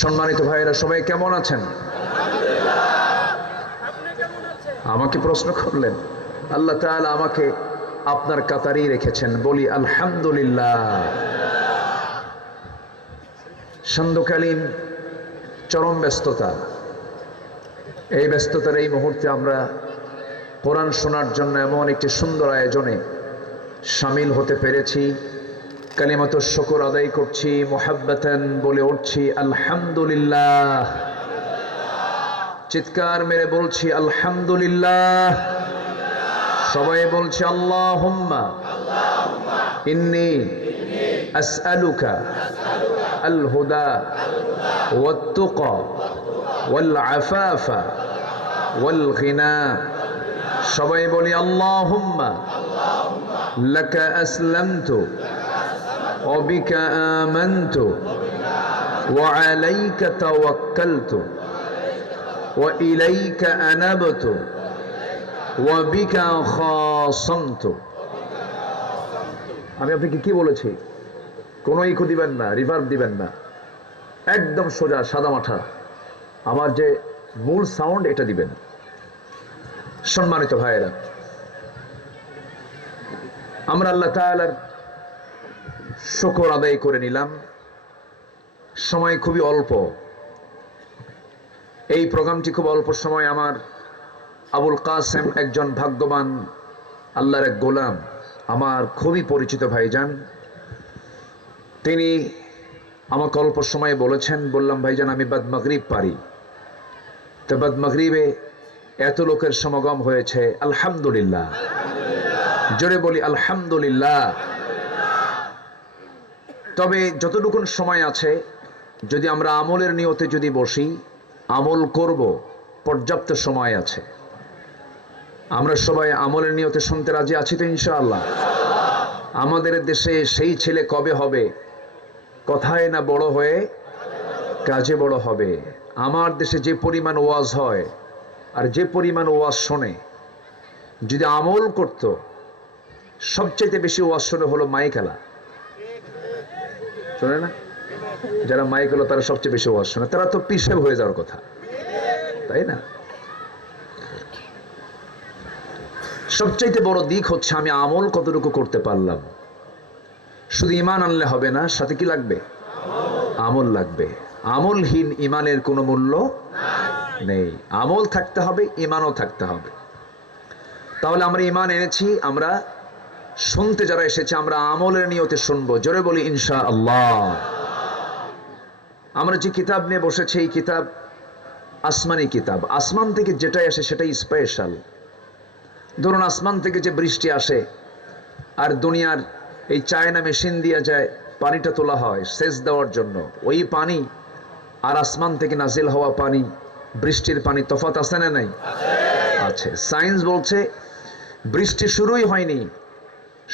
সম্মানিত ভাইয়েরা, সবাই কেমন আছেন? আমাকে প্রশ্ন করলেন, আল্লাহ তাআলা আমাকে আপনার কাতারেই রেখেছেন, বলি আলহামদুলিল্লাহ। সান্ধ্যকালীন চরম ব্যস্ততা। এই ব্যস্ততার এই মুহূর্তে আমরা কোরআন শোনার জন্য এমন একটি সুন্দর আয়োজনে সামিল হতে পেরেছি। কালিমত শকর আদায় করছি, মোহাব্বতান বলে উঠছি, আলহামদুলিল্লাহ। চিৎকার মেরে বলছি, আলহামদুলিল্লাহ। সবাই বলছে আল্লাহ হুম্মা ইন্নি আসআলুকা আল হুদা ওয়াত্তুকা ওয়াল আফাফা ওয়াল গিনা সবাই বলি, আল্লাহুম্মা। লাকা আসলামতু وبك آمنت وعليك توكلت وإليك أنبت وبك خاصمت আমি আপনাকে কি বলেছি কোনো ইকো দিবেন না রিভার্ব দিবেন না একদম সোজা সাদা মাঠা আমার যে মূল সাউন্ড এটা দিবেন সম্মানিত ভাইয়েরা আমরা আল্লাহ তাআলার শুকর আদায় করে নিলাম। সময় খুবই অল্প। এই প্রোগ্রামটি খুব অল্প সময় আমার আবুল কাসেম একজন ভাগ্যবান, আল্লাহর এক গোলাম, আমার খুবই পরিচিত ভাইজান। তিনি আমাকে অল্প সময়ে বলেছেন, বললাম, ভাইজান, আমি বাদ মাগরিব পারি। তো বাদ মাগরিবে এত লোকের সমাগম হয়েছে, আলহামদুলিল্লাহ। জোরে বলি, আলহামদুলিল্লাহ। তবে যতটুকুন সময় আছে, যদি আমরা আমলের নিয়তে যদি বসি, আমল করব, পর্যাপ্ত সময় আছে। আমরা সবাই আমলের নিয়তে শুনতে রাজি আছি তো ইনশাআল্লাহ। আমাদের দেশে সেই ছেলে কবে হবে? কথায় না বড় হয়ে কাজে বড় হবে। আমার দেশে যে পরিমাণ ওয়াজ হয় আর যে পরিমাণ ওয়াজ শোনে, যদি আমল করত, সবচাইতে বেশি ওয়াজ শোনে হলো মাইকেলা শোনে না? যারা মাইক হলো তারা সবচেয়ে বেশি ওয়াজ শোনে। তারা তো পিসেব হয়ে যাওয়ার কথা। তাই না? সবচাইতে বড় দিক হচ্ছে আমি আমল কতটুকু করতে পারলাম। শুধু ইমান আনলে হবে না, সাথে কি লাগবে? আমল লাগবে। আমলহীন ইমানের কোনো মূল্য নেই। আমল থাকতে হবে, ইমানও থাকতে হবে। তাহলে আমরা ইমান এনেছি, আমরা শুনতে যারা এসেছে, আমরা আমলের নিয়তে শুনব। জোরে বলি ইনশা আল্লাহ আমরা যে কিতাব নিয়ে বসেছি, এই কিতাব আসমানি কিতাব। আসমান থেকে যেটাই আসে, সেটাই স্পেশাল ধরুন, আসমান থেকে যে বৃষ্টি আসে, আর দুনিয়ার এই চায়না মেশিন দিয়ে যায়, পানিটা তোলা হয় সেচ দেওয়ার জন্য। ওই পানি আর আসমান থেকে নাজিল হওয়া পানি, বৃষ্টির পানি তফাত আছে না নাই? আছে। সায়েন্স বলছে, বৃষ্টি শুরুই হয়নি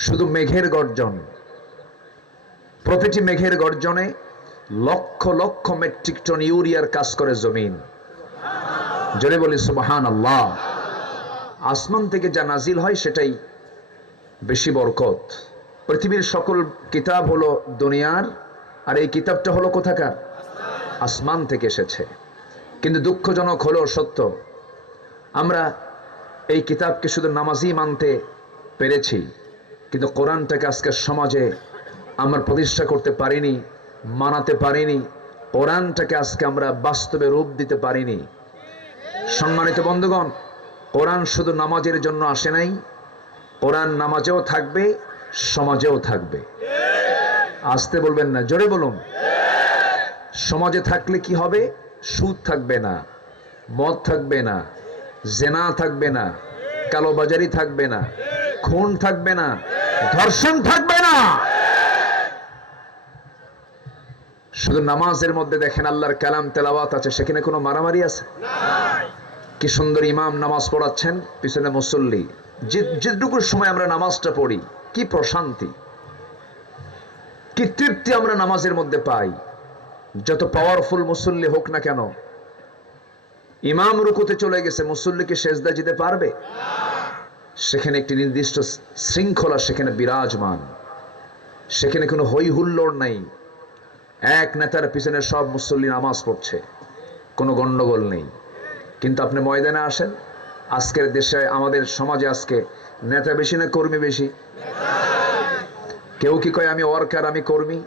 শুধু মেঘের গর্জন। প্রতিটি মেঘের গর্জনে লক্ষ লক্ষ মেট্রিক টন ইউরিয়ার কাজ করে জমিন। জোরে বলি সুবাহান আল্লাহ আসমান থেকে যা নাজিল হয় সেটাই বেশি বরকত। পৃথিবীর সকল কিতাব হলো দুনিয়ার, আর এই কিতাবটা হলো কোথাকার? আসমান থেকে এসেছে। কিন্তু দুঃখজনক হলো সত্য, আমরা এই কিতাবকে শুধু নামাজই মানতে পেরেছি। কিন্তু কোরআনটাকে আজকের সমাজে আমরা প্রতিষ্ঠা করতে পারিনি, মানাতে পারিনি কোরআনটাকে আজকে আমরা বাস্তবে রূপ দিতে পারিনি। সম্মানিত বন্ধুগণ, কোরআন শুধু নামাজের জন্য আসে নাই, কোরআন নামাজেও থাকবে, সমাজেও থাকবে। আসতে বলবেন না, জোরে বলুন। সমাজে থাকলে কি হবে? সুদ থাকবে না, মদ থাকবে না, জেনা থাকবে না, কালোবাজারি থাকবে না, খুন থাকবে না ধর্ষণ থাকবে না। শুধু নামাজের মধ্যে দেখেন আল্লাহর কালাম, তেলাওয়াত আছে, সেখানে কোনো মারামারি আছে? কি সুন্দর ইমাম নামাজ পড়াচ্ছেন, পিছনে মুসল্লি। যেটুকুর সময় আমরা নামাজটা পড়ি, কি প্রশান্তি। কি তৃপ্তি আমরা নামাজের মধ্যে পাই। যত পাওয়ারফুল মুসল্লি হোক না কেন, ইমাম রুকুতে চলে গেছে মুসল্লিকে সেজদা যেতে পারবে? সেখানে একটি নির্দিষ্ট শৃঙ্খলা সেখানে বিরাজমান। সেখানে কোনো হই হুল্লোড় নাই। এক নেতার পিছনে সব মুসল্লি নামাজ পড়ছে। কোনো গণ্ডগোল নেই। কিন্তু আপনি ময়দানে আসেন। আজকের দেশে, আমাদের সমাজে আজকে নেতা বেশি না কর্মী বেশি? কেউ কি কয়, আমি ওয়ার্কার আমি কর্মী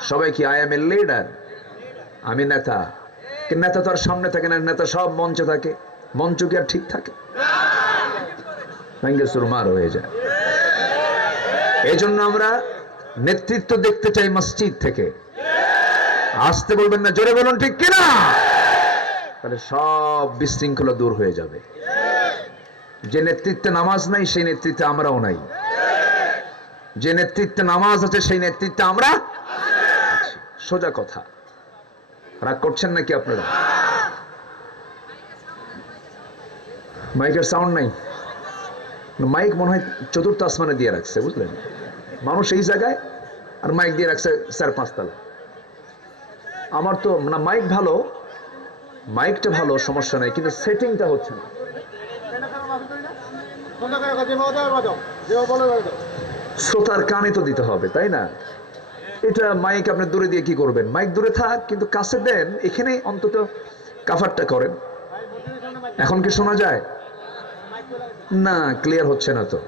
সবাই কি আই এম এ লিডার আমি নেতা। নেতা তো আর সামনে থাকে না, নেতা সব মঞ্চে থাকে। মঞ্চ কি আর ঠিক থাকে? ভেঙ্গে সুরমার হয়ে যায়। এই জন্য আমরা নেতৃত্ব দেখতে চাই মসজিদ থেকে। আসতে বলবেন না, জোরে বলুন ঠিক কিনা? তাহলে সব বিশৃঙ্খলা দূর হয়ে যাবে। যে নেতৃত্বে নামাজ নাই, সেই নেতৃত্বে আমরাও নাই। যে নেতৃত্বে নামাজ আছে, সেই নেতৃত্বে আমরা সোজা কথা। রাগ করছেন নাকি আপনারা? মাইকের সাউন্ড নাই? মাইক মনে হয় চতুর্থ আসমানে দিয়ে রাখছে, বুঝলেন? মানুষ এই জায়গায় আর মাইক দিয়ে রাখছে চার পাঁচতলা আমার তো না, মাইক ভালো, মাইকটা ভালো, সমস্যা নাই, কিন্তু সেটিংটা হচ্ছে না। শ্রোতার কানে তো দিতে হবে, তাই না? এটা মাইক আপনি দূরে দিয়ে কি করবেন? মাইক দূরে থাক, কিন্তু কাছে দেন এখানে অন্তত কাভারটা করেন। এখন কি শোনা যায়? না ক্লিয়ার হচ্ছে না তো।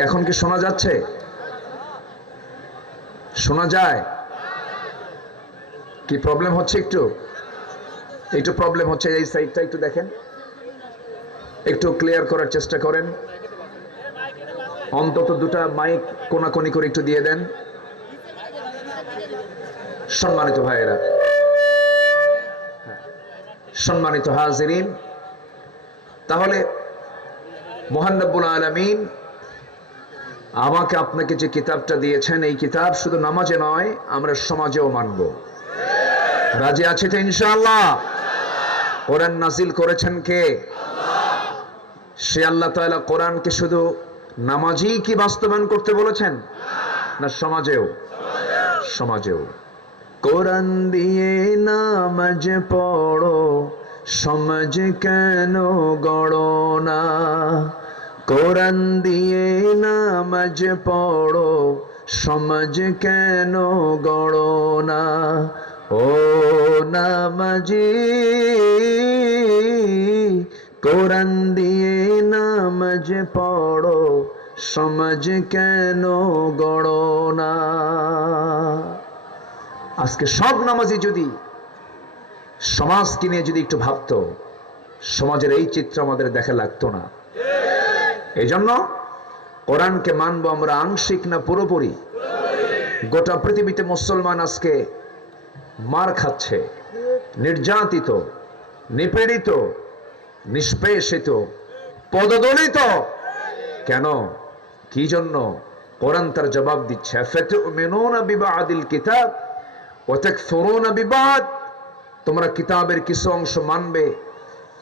এখন কি শোনা যাচ্ছে? শোনা যায়। কি প্রবলেম হচ্ছে একটু? একটু প্রবলেম হচ্ছে এই সাইডটা একটু দেখেন। একটু ক্লিয়ার করার চেষ্টা করেন। অন্তত দুটা মাইক কোনাকুনি করে একটু দিয়ে দেন। সম্মানিত ভাইয়েরা। হ্যাঁ। সম্মানিত হাজিরিন। তাহলে মোহান্নবুল আলমিন আমাকে আপনাকে যে কিতাবটা দিয়েছেন, এই কিতাব শুধু নামাজে নয়, আমরা সমাজেও মানব। রাজি আছে তো ইনশাআল্লাহ? কোরআন নাজিল করেছেন কে? সে আল্লাহ তাআলা কোরআনকে শুধু নামাজই কি বাস্তবায়ন করতে বলেছেন? না, সমাজেও। সমাজেও। কোরআন দিয়ে নামাজ পড়ো সমাজ কেন গড়ো না? কোরআন দিয়ে নামাজ পড়ো, সমাজ কেন গড়ো না? ও নামাজি, কোরআন দিয়ে নামাজ পড়ো, সমাজ কেন গড়ো না? আজকে সব নামাজি যদি সমাজকে নিয়ে যদি একটু ভাবতো, সমাজের এই চিত্র আমাদের দেখা লাগতো না। এই জন্য কোরআনকে মানবো আমরা আংশিক না পুরোপুরি? গোটা পৃথিবীতে মুসলমান আজকে মার খাচ্ছে, নির্যাতিত, নিপীড়িত, নিষ্পেষিত, পদদলিত। কেন? কি জন্য? কোরআন তার জবাব দিচ্ছে তাকফুরুনা বিবাদ? তোমরা কিতাবের কিছু অংশ মানবে,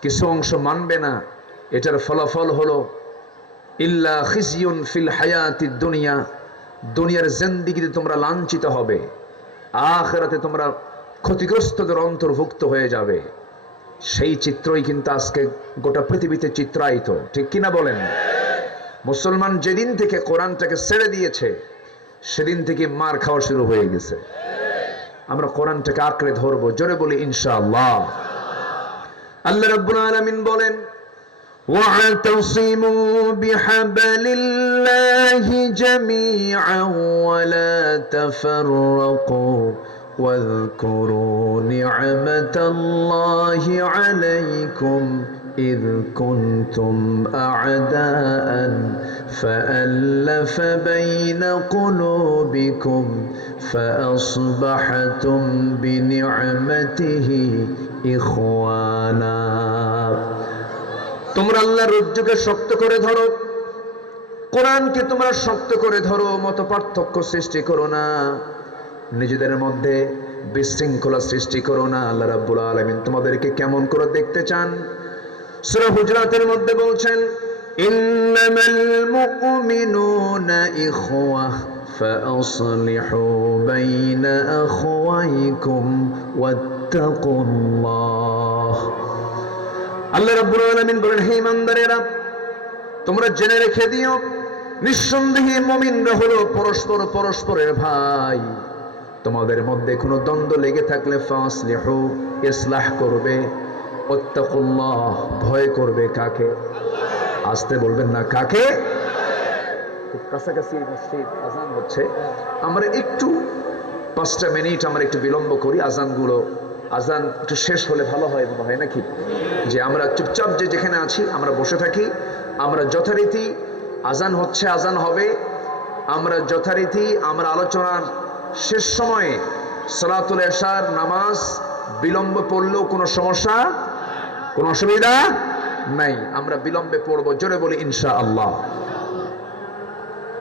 কিছু অংশ মানবে না। এটার ফলাফল হলো, ইল্লা খিজিউন ফিল হায়াতি দুনিয়া, দুনিয়ার জিন্দিগিতে তোমরা লাঞ্ছিত হবে, আখেরাতে তোমরা ক্ষতিগ্রস্তদের অন্তর্ভুক্ত হয়ে যাবে। সেই চিত্রই কিন্তু আজকে গোটা পৃথিবীতে চিত্রায়িত, ঠিক কিনা বলেন? মুসলমান যেদিন থেকে কোরআনটাকে ছেড়ে দিয়েছে, সেদিন থেকে মার খাওয়া শুরু হয়ে গেছে। আমরা কোরআনটাকে আঁকড়ে ধরবো জোরে বলি ইনশাআল্লাহ আল্লাহ রাব্বুল আলামিন বলেন واعتصموا بحبل الله جميعا ولا تفرقوا واذكروا نعمة الله عليكم إذ كنتم أعداء فألف بين قلوبكم فأصبحتم بنعمته إخوانا তোমরা আল্লাহর রজ্জুকে শক্ত করে ধরো কোরআনকে তোমরা শক্ত করে ধরো মত পার্থক্য সৃষ্টি করো না নিজেদের মধ্যে বিশৃঙ্খলা সৃষ্টি করো না আল্লাহ রাব্বুল আলামিন তোমাদেরকে কেমন করে দেখতে চান সূরা হুজরাতের মধ্যে বলছেন ইন্নামাল মুমিনুনা ইখওয়াহ فأصلحوا بين أخويكم واتقوا الله আল্লাহ রাব্বুল আলামিন বলেন হে ইমানদারেরা তোমরা জেনে রেখে দিও নিঃসন্দেহে মুমিনরা হলো পরস্পর পরস্পরের ভাই তোমাদের মধ্যে কোনো দ্বন্দ্ব লেগে থাকলে ফাসলিহু ইসলাহ করবে ভয় করবে কাকে? আসতে বলবেন না কাকে? খুব কাছাকাছি মসজিদ, আজান হচ্ছে। আমরা একটু পাঁচটা মিনিট আমরা একটু বিলম্ব করি আজানগুলো। আজান একটু শেষ হলে ভালো হয় হয়, নাকি? যে আমরা চুপচাপ যে যেখানে আছি, আমরা বসে থাকি। আমরা যথারীতি আজান হচ্ছে, আজান হবে। আমরা যথারীতি আমরা আলোচনার শেষ সময়ে সলাতুল এশার নামাজ বিলম্ব পড়লেও কোনো সমস্যা কোনো অসুবিধা নাই। আমরা বিলম্বে পড়ব জোরে বলি ইনশা আল্লাহ